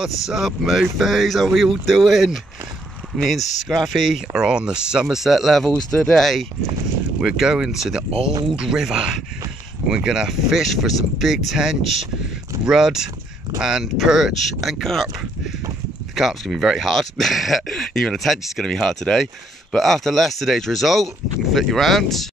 What's up, mofos? How are we all doing? Me and Scrappy are on the Somerset levels today. We're going to the old river. We're gonna fish for some big tench, rudd, and perch and carp. The carp's gonna be very hard. Even the tench is gonna be hard today. But after yesterday's result, flip you around.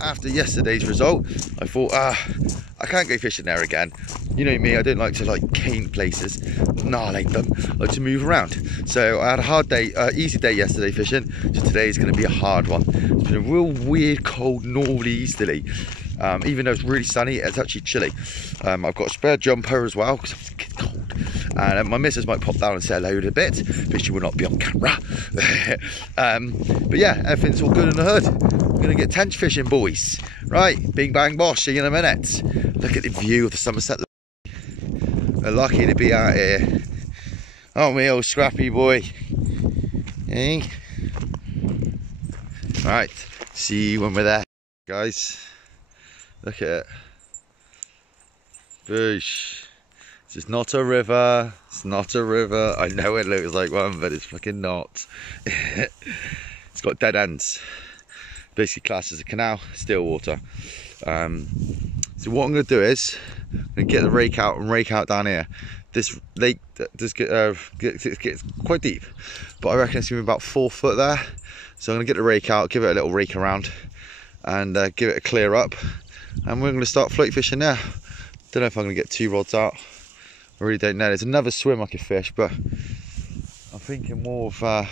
After yesterday's result, I thought, I can't go fishing there again. You know me, I don't like to cane places, annihilate them, I like to move around. So I had a hard day, easy day yesterday fishing, so today is going to be a hard one. It's been a real weird, cold, northerly easterly. Even though it's really sunny, it's actually chilly. I've got a spare jumper as well, because it's getting cold. And my missus might pop down and say hello in a bit, but she will not be on camera. But yeah, everything's all good in the hood. We're going to get tench fishing, boys. Right, bing bang bosh, see you in a minute. Look at the view of the Somerset. We're lucky to be out here. Aren't we, old Scrappy boy? Eh? Right, see you when we're there. Guys, look at it. Boosh. It's not a river. It's not a river. I know it looks like one, but it's fucking not. It's got dead ends. Basically classed as a canal, still water. So what I'm going to do is I'm going to get the rake out and rake out down here. This lake does gets quite deep, but I reckon it's going to be about 4 foot there. So I'm going to get the rake out, give it a little rake around, and give it a clear up, and we're going to start float fishing there. Don't know if I'm going to get 2 rods out. I really don't know. There's another swim I could fish, but I'm thinking more of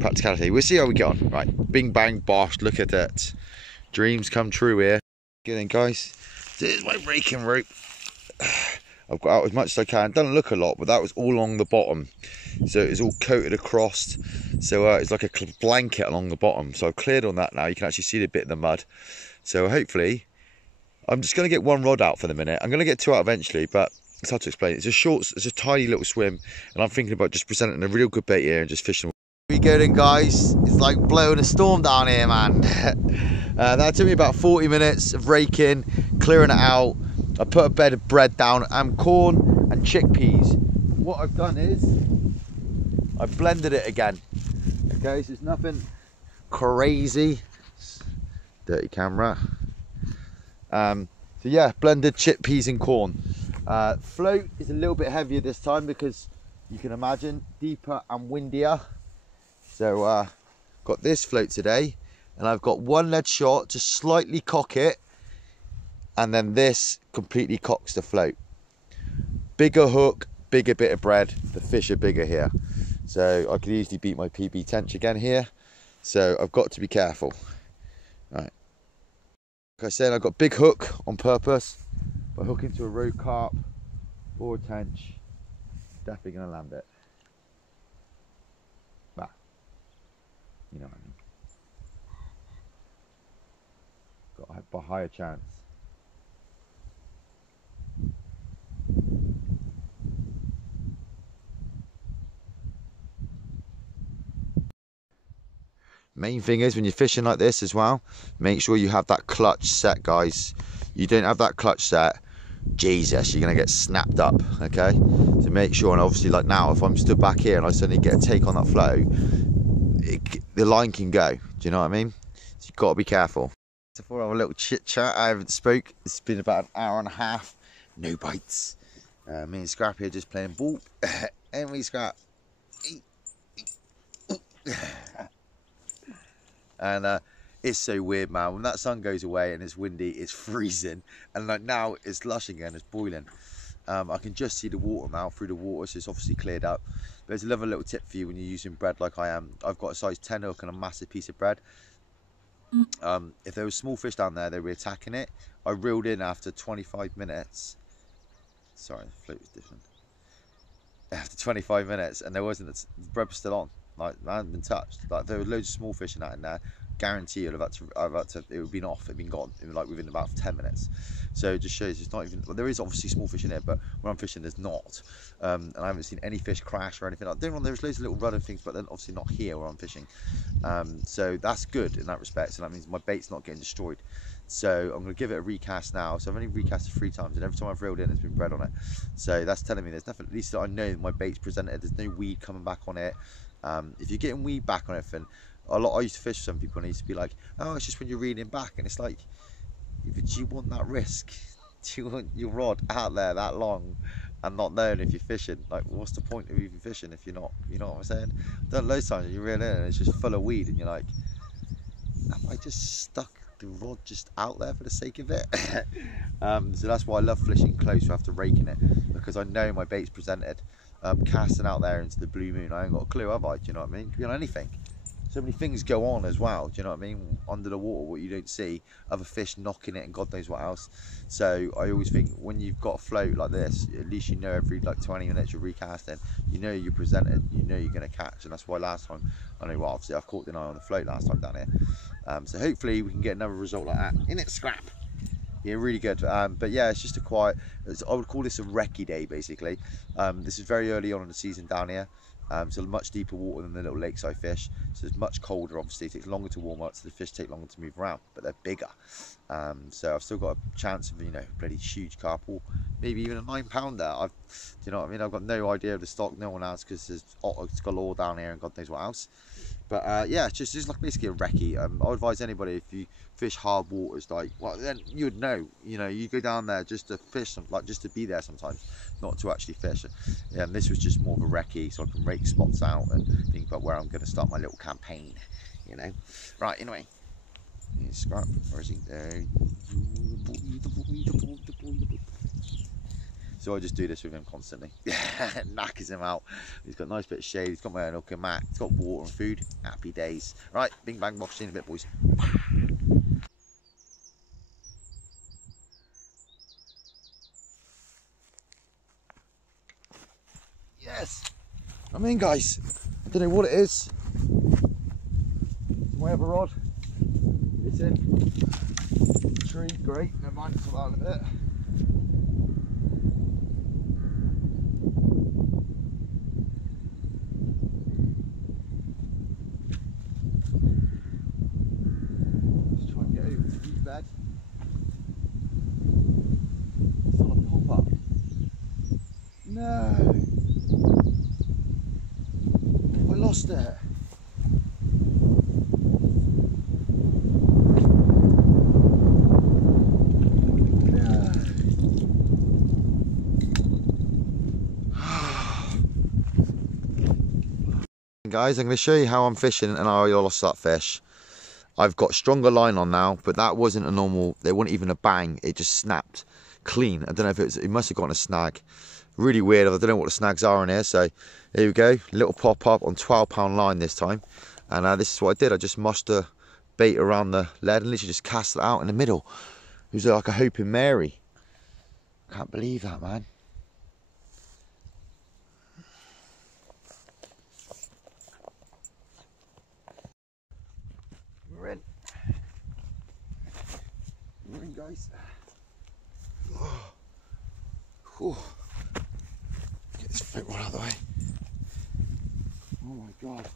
practicality. We'll see how we get on. Right, bing bang bosh, look at it. Dreams come true here. Get in, guys. There's my raking rope. I've got out as much as I can. Doesn't look a lot, but that was all along the bottom. So it's all coated across. So it's like a blanket along the bottom. So I've cleared on that now. You can actually see the bit in the mud. So hopefully, I'm just going to get 1 rod out for the minute. I'm going to get 2 out eventually, but it's hard to explain. It's a tiny little swim, and I'm thinking about just presenting a real good bait here and just fishing. Here we go then, guys. It's like blowing a storm down here, man. That took me about 40 minutes of raking, clearing it out. I put a bed of bread down and corn and chickpeas. What I've done is I've blended it again. Okay, so it's nothing crazy. Dirty camera. So yeah, blended chickpeas and corn. Float is a little bit heavier this time because you can imagine deeper and windier. So got this float today, and I've got 1 lead shot to slightly cock it, and then this completely cocks the float. Bigger hook, bigger bit of bread, the fish are bigger here. So I could easily beat my PB tench again here. So I've got to be careful. Right. Like I said, I've got big hook on purpose. By hooking to a roe carp or a tench, definitely going to land it. Bah, you know what I mean. Got a higher chance. Main thing is when you're fishing like this as well, make sure you have that clutch set, guys. You don't have that clutch set, Jesus, you're gonna get snapped up. Okay, so make sure. And obviously, like now, if I'm stood back here and I suddenly get a take on that flow, the line can go. Do you know what I mean? So you've got to be careful. So for our little chit chat, I haven't spoke. It's been about an hour and a half, no bites. Me and Scrap here just playing ball. And we Scrap. And it's so weird, man. When that sun goes away and it's windy, it's freezing, and like now it's lush again, it's boiling. I can just see the water now through the water, so it's obviously cleared up. But there's another little tip for you when you're using bread like I am. I've got a size 10 hook and a massive piece of bread. If there was small fish down there, they were attacking it. I reeled in after 25 minutes. Sorry, the float was different. After 25 minutes, and there wasn't, the bread was still on. Like, I hadn't been touched. Like, there were loads of small fish in that in there. Guarantee you'll have had to, it would have been off, it had been gone, like within about 10 minutes. So it just shows it's not even, well, there is obviously small fish in it, but when I'm fishing there's not. And I haven't seen any fish crash or anything. Like, don't get me wrong, there's loads of little rudder things, but then obviously not here where I'm fishing. So that's good in that respect. So that means my bait's not getting destroyed. So I'm going to give it a recast now. So I've only recast it 3 times, and every time I've reeled in, there's been bread on it. So that's telling me there's nothing, at least that I know my bait's presented, there's no weed coming back on it. If you're getting weed back on it, then I used to fish with some people and they used to be like, oh, it's just when you're reeling back. And it's like, do you want that risk? Do you want your rod out there that long and not knowing if you're fishing? Like, what's the point of even fishing if you're not? You know what I'm saying? I've done loads of times you reel in and it's just full of weed and you're like, am I just stuck the rod just out there for the sake of it? So that's why I love fishing close after raking it, because I know my bait's presented. Casting out there into the blue moon, I ain't got a clue, have I? Do you know what I mean? Could be on anything. So many things go on as well, do you know what I mean? Under the water, what you don't see, other fish knocking it and God knows what else. So I always think when you've got a float like this, at least you know every like 20 minutes you're recasting, you know you're presented, you know you're going to catch. And that's why last time, I know, well, obviously I've caught the eye on the float last time down here. So hopefully we can get another result like that. In it, Scrap. Yeah, really good. But yeah, it's just a quiet, I would call this a recce day basically. This is very early on in the season down here. So much deeper water than the little lakes I fish. So it's much colder, obviously. It takes longer to warm up, so the fish take longer to move around, but they're bigger. So I've still got a chance of, you know, bloody huge carp, or maybe even a 9-pounder. Do you know what I mean? I've got no idea of the stock, no one has, because there's otters galore down here and God knows what else. But yeah, it's just like basically a recce. I would advise anybody, if you fish hard waters, like, well, then you would know, you know, you go down there just to fish, like just to be there sometimes, not to actually fish. Yeah, and this was just more of a recce, so I can rake spots out and think about where I'm going to start my little campaign, you know. Right, anyway, here's Scrap. Where is he? There. So I just do this with him constantly. Knackers him out. He's got a nice bit of shade. He's got my own hook and mat. He's got water and food. Happy days. Right, bing bang bosh. See you in a bit, boys. Yes. I'm in, guys. I don't know what it is. Do I have a rod? It's in. Tree, great. Never mind. It's out in a bit. Bed. It's on a pop-up. No! I lost it. No. Guys, I'm going to show you how I'm fishing and how I lost that fish. I've got stronger line on now, but that wasn't a normal, there wasn't even a bang, it just snapped clean. I don't know if it must have gotten a snag. Really weird, I don't know what the snags are in here. So here we go, little pop up on 12-pound line this time. And this is what I did, I just mushed the bait around the lead and literally just cast it out in the middle. It was like a Hoping Mary. Can't believe that, man. We're in. We're in, guys. Oh. Get this foot right out of the way. Oh my God.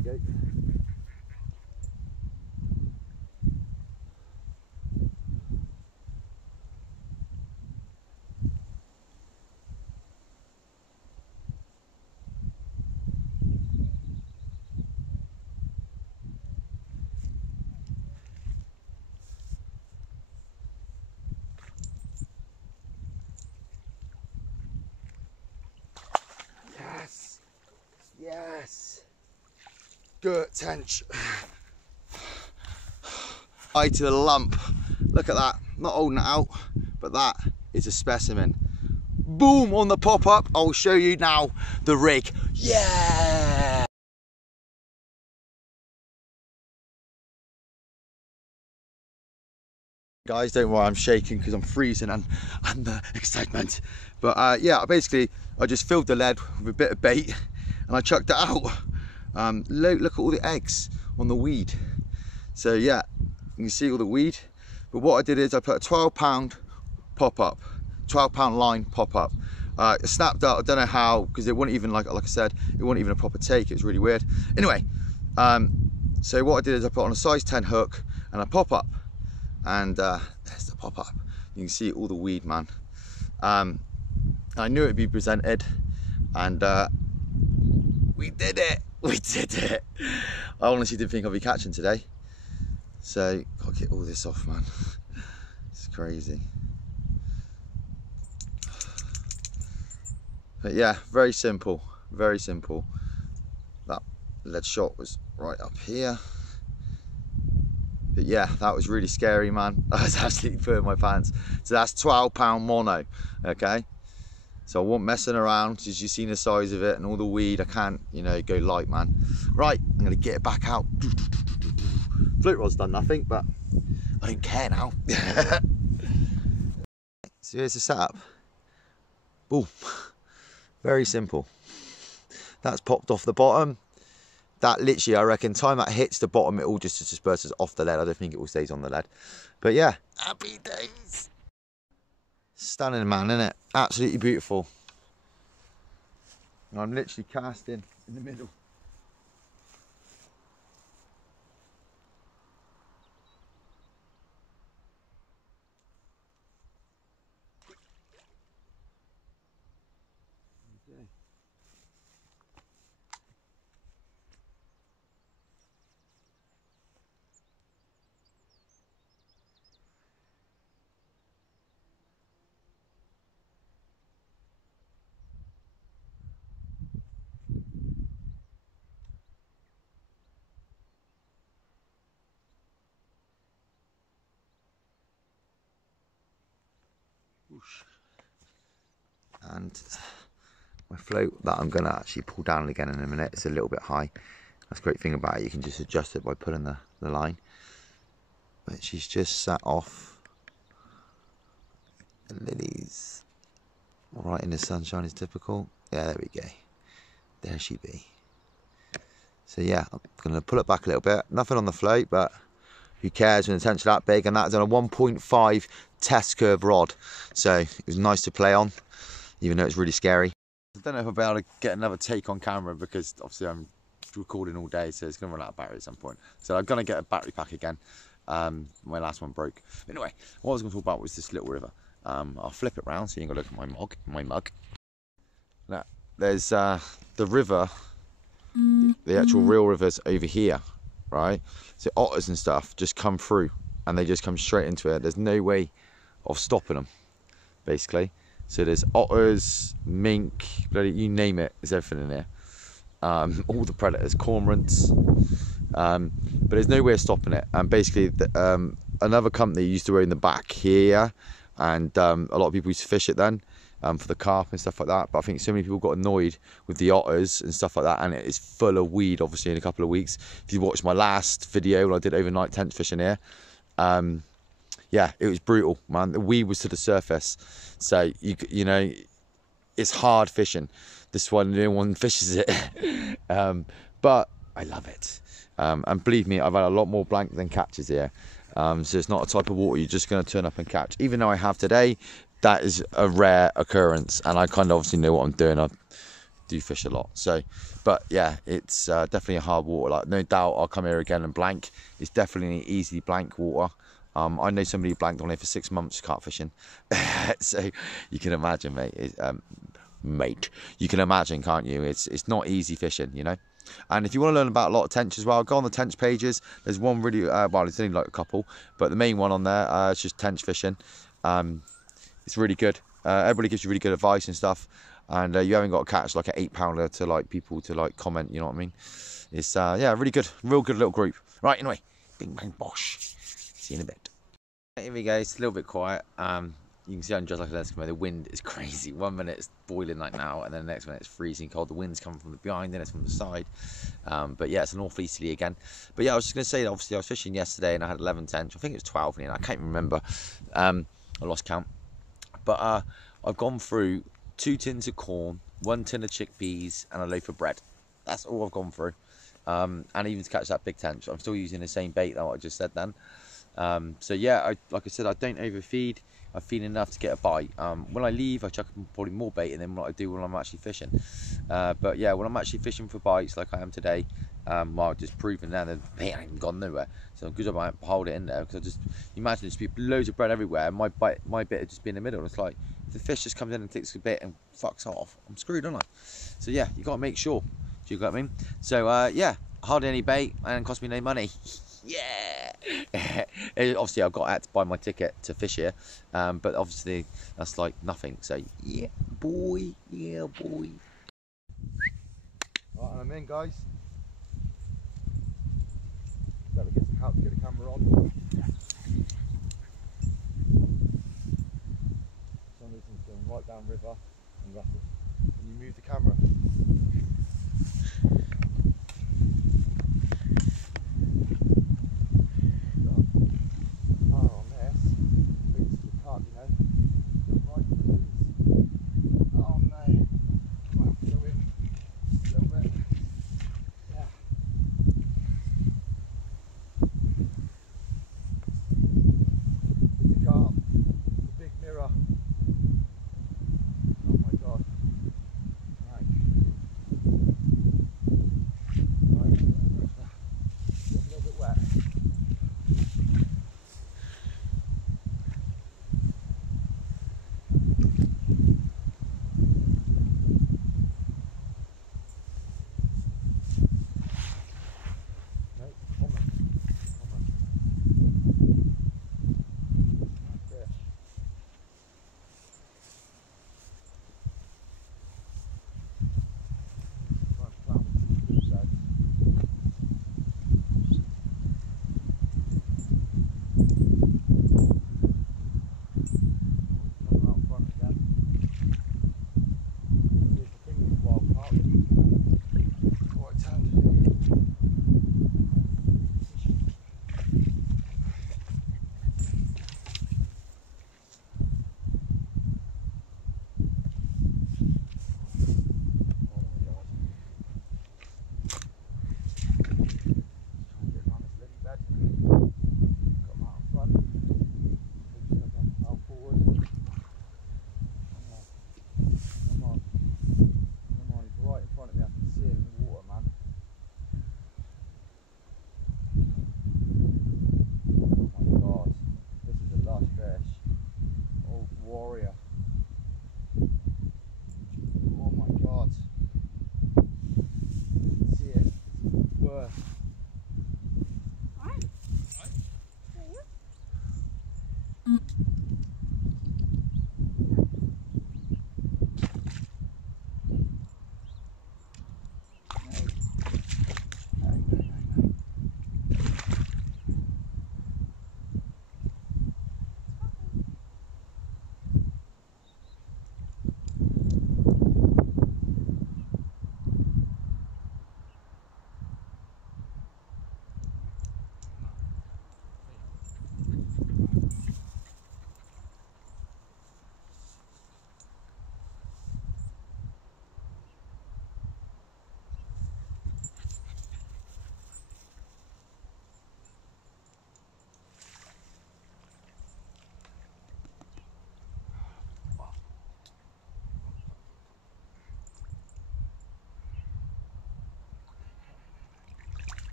There we go. Yes. Good tench. Eye to the lump. Look at that. Not holding it out, but that is a specimen. Boom on the pop up. I'll show you now the rig. Yeah. Guys, don't worry, I'm shaking because I'm freezing and the excitement. But yeah, basically I just filled the lead with a bit of bait and I chucked it out. Look at all the eggs on the weed. So yeah, you can see all the weed. But what I did is I put a 12-pound pop-up, 12-pound line pop-up. It snapped out, I don't know how, because it wasn't even, like I said, it wasn't even a proper take. It was really weird. Anyway, so what I did is I put on a size 10 hook and a pop-up, and there's the pop-up. You can see all the weed, man. I knew it'd be presented, and we did it. We did it. I honestly didn't think I'd be catching today. So, gotta get all this off, man. It's crazy. But yeah, very simple, very simple. That lead shot was right up here. But yeah, that was really scary, man. I was absolutely pooing my pants. So that's 12-pound mono, okay? So I wasn't messing around, as you've seen the size of it and all the weed. I can't, you know, go light, man. Right, I'm gonna get it back out. Float rod's done nothing, but I don't care now. So here's the setup. Boom. Very simple. That's popped off the bottom. That literally, I reckon, time that hits the bottom, it all just disperses off the lead. I don't think it all stays on the lead. But yeah, happy days. Stunning, man, isn't it? Absolutely beautiful. And I'm literally casting in the middle. Okay. And my float that I'm going to actually pull down again in a minute, it's a little bit high. That's the great thing about it, you can just adjust it by pulling the line. But she's just sat off the lilies right in the sunshine as typical. Yeah, there we go. There she be. So yeah, I'm going to pull it back a little bit. Nothing on the float, but who cares when the tench that big? And that's on a 1.5 test curve rod. So it was nice to play on, even though it's really scary. I don't know if I'll be able to get another take on camera because obviously I'm recording all day, so it's going to run out of battery at some point. So I'm going to get a battery pack again. My last one broke. Anyway, what I was going to talk about was this little river. I'll flip it round so you can go look at my mug. Now, there's the river, the actual real river's over here, right? So otters and stuff just come through and they just come straight into it. There's no way of stopping them, basically. So there's otters, mink, bloody, you name it, there's everything in there. All the predators, cormorants, but there's no way of stopping it. And basically, another company used to own the back here, and a lot of people used to fish it then for the carp and stuff like that. But I think so many people got annoyed with the otters and stuff like that, and it is full of weed, obviously, in a couple of weeks. If you watched my last video when I did overnight tench fishing here, yeah, it was brutal, man. The weed was to the surface, so you know, it's hard fishing. This one, no one fishes it, but I love it. And believe me, I've had a lot more blank than catches here. So it's not a type of water you're just going to turn up and catch. Even though I have today, that is a rare occurrence, and I kind of obviously know what I'm doing. I do fish a lot, so. But yeah, it's definitely a hard water. Like, no doubt I'll come here again and blank. It's definitely easy blank water. I know somebody who blanked on here for 6 months carp fishing, so you can imagine, mate. You can imagine, can't you? It's not easy fishing, you know. And if you want to learn about a lot of tench as well, go on the tench pages. There's one really, well, there's only like a couple, but the main one on there, it's just tench fishing. It's really good. Everybody gives you really good advice and stuff, and you haven't got to catch like an 8-pounder to like people to like comment. You know what I mean? It's yeah, really good, real good little group. Right, anyway, bing bang bosh. See you in a bit. Here we go. It's a little bit quiet. You can see I'm just like an Eskimo. The wind is crazy. 1 minute it's boiling like now, and then the next minute it's freezing cold. The wind's coming from the behind, then it's from the side. But yeah, it's a northeasterly again. But yeah, I was just going to say, obviously I was fishing yesterday and I had 11 tench. I think it was 12 in the end. I can't remember. I lost count. But I've gone through 2 tins of corn, 1 tin of chickpeas, and a loaf of bread. That's all I've gone through. And even to catch that big tench, I'm still using the same bait that I just said then. So yeah, like I said, I don't overfeed. I feed enough to get a bite. When I leave, I chuck probably more bait in than what I do when I'm actually fishing. But yeah, when I'm actually fishing for bites like I am today, well, just proving now that the bait ain't gone nowhere. So good job I haven't piled it in there, because I just imagine just be loads of bread everywhere, and my bit would just be in the middle. It's like if the fish just comes in and takes a bit and fucks off, I'm screwed, aren't I? So yeah, you got to make sure. Do you got what I mean? So yeah, hardly any bait and cost me no money. Yeah. Obviously I've had to buy my ticket to fish here, but obviously that's like nothing. So yeah boy, yeah boy. Right, and I'm in, guys. Better get some help to get the camera on. For some reason it's going right down river, and you have to, when you move the camera. Oh, on this. It's the carp, you know. Right. Oh no. Might have to go in a little bit. Yeah. It's a carp. The big mirror. Oh my god. Right. Right. It's a little bit wet.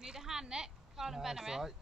Need a hand, Nick? Carl and Ben are in. Right.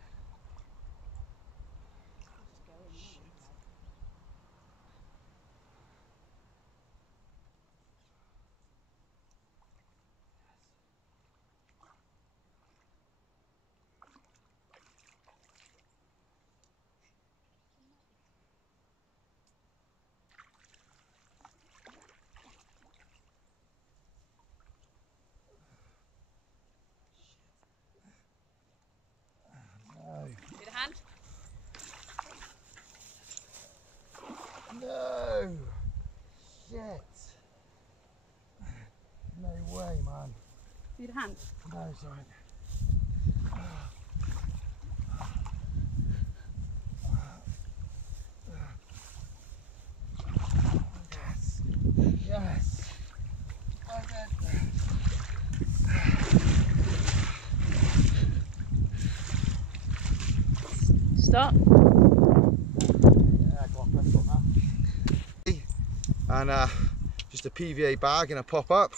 Need a hand? No! Shit! No way, man. Need a hand? No, sorry. stop. Yeah, go on, press stop now. And just a PVA bag and a pop-up.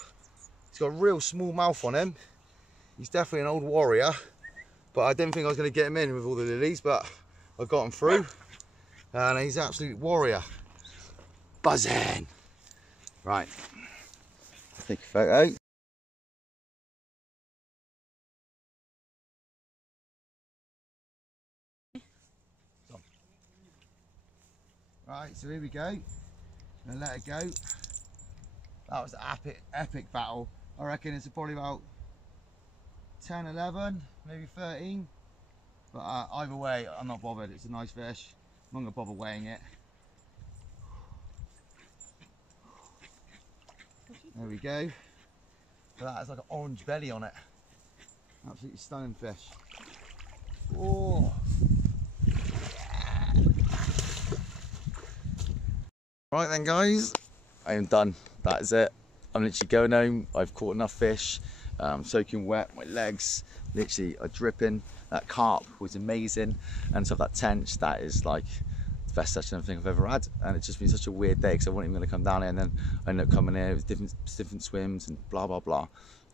He's got a real small mouth on him. He's definitely an old warrior, but I didn't think I was going to get him in with all the lilies, but I got him through, and he's an absolute warrior. Buzzing. Right, take a photo. Right, so here we go. And let it go. That was an epic battle. I reckon it's probably about 10, 11, maybe 13. But either way, I'm not bothered. It's a nice fish. I'm not going to bother weighing it. There we go. So that has like an orange belly on it. Absolutely stunning fish. Oh. Right then guys, I am done. That is it. I'm literally going home. I've caught enough fish. Soaking wet, my legs literally are dripping. That carp was amazing, and so that tench, that is like the best session I think I've ever had. And it's just been such a weird day because I wasn't even going to come down here, and then I ended up coming here. It was different swims and blah blah blah.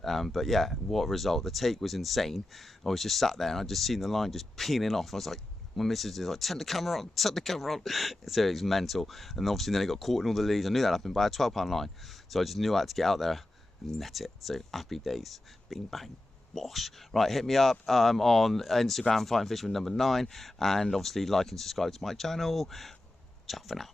But yeah, what a result. The take was insane. I was just sat there and I just seen the line just peeling off. I was like, my missus is like, turn the camera on, turn the camera on. So it was mental. And obviously then it got caught in all the leads. I knew that happened by a 12-pound line. So I just knew I had to get out there and net it. So happy days. Bing bang. Wash. Right, hit me up on Instagram, Fighting Fisherman #9, and obviously like and subscribe to my channel. Ciao for now.